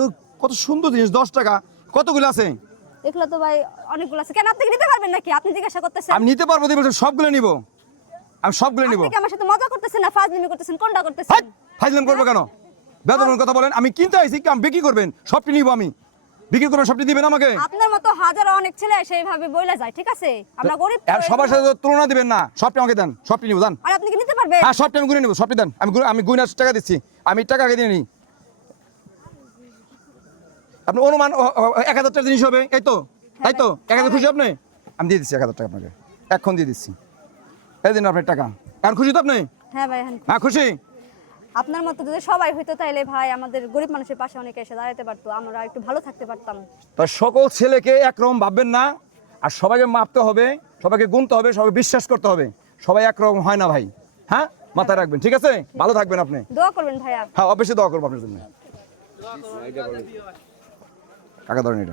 তো কত সুন্দর জিনিস, 10 টাকা কতগুলো আছে? এগুলো তো ভাই অনেকগুলো আছে। কেন আপনি কি নিতে পারবেন নাকি? আপনি জিজ্ঞাসা করতেছেন। আমি নিতে পারবো, সবগুলো নিব, আমি সবগুলো নিব। আপনি কি আমার সাথে মজা করতেছেন না ফাজলামি করতেছেন? কোনটা করতেছেন? ফাইজলাম করবো কেন? বেদবের কথা বলেন। আমি কিনতে আইছি, আমি বিক্রি করবেন, সবটি নিব। আমি বিক্রি করবেন, সবটি দিবেন আমাকে। আপনার মতো হাজারো অনেক ছেলে সেইভাবে বইলা যায়, ঠিক আছে? আমরা গরিব তো, আর সবার সাথে তুলনা দিবেন না, সবটি আমাকে দেন, সবটি নিব দেন। আর আপনি কি নিতে পারবেন? হ্যাঁ, সবটি আমি গুনে নিব, সবটি দেন। আমি গুনে টাকা দিচ্ছি, আমি টাকা আগে দিয়ে নিই। আপনি অনুমান 1000 টাকা জিনিস হবে, এই তো, তাই তো? 1000 খুশি আপনি? আমি দিয়ে দিচ্ছি 1000 টাকা আপনাকে, এখন দিয়ে দিচ্ছি। এই দিন আপনার টাকা। এখন খুশি তো আপনি? হ্যাঁ ভাই, হ্যাঁ খুশি। আপনার মতো যদি সবাই হইতো তাইলে ভাই আমাদের গরিব মানুষের পাশে অনেকে এসে দাঁড়াতে পারতো, আমরা একটু ভালো থাকতে পারতাম। তার সকল ছেলেকে একরকম ভাববেন না, আর সবাইকে মাপতে হবে, সবাইকে গুনতে হবে, সবাই বিশ্বাস করতে হবে। সবাই একরকম হয় না ভাই। হ্যাঁ, মাথায় রাখবেন, ঠিক আছে? ভালো থাকবেন আপনি। দোয়া করবেন ভাইয়া। হ্যাঁ, অবশ্যই দোয়া করবো আপনার জন্য। কাকা ধরেন এটা।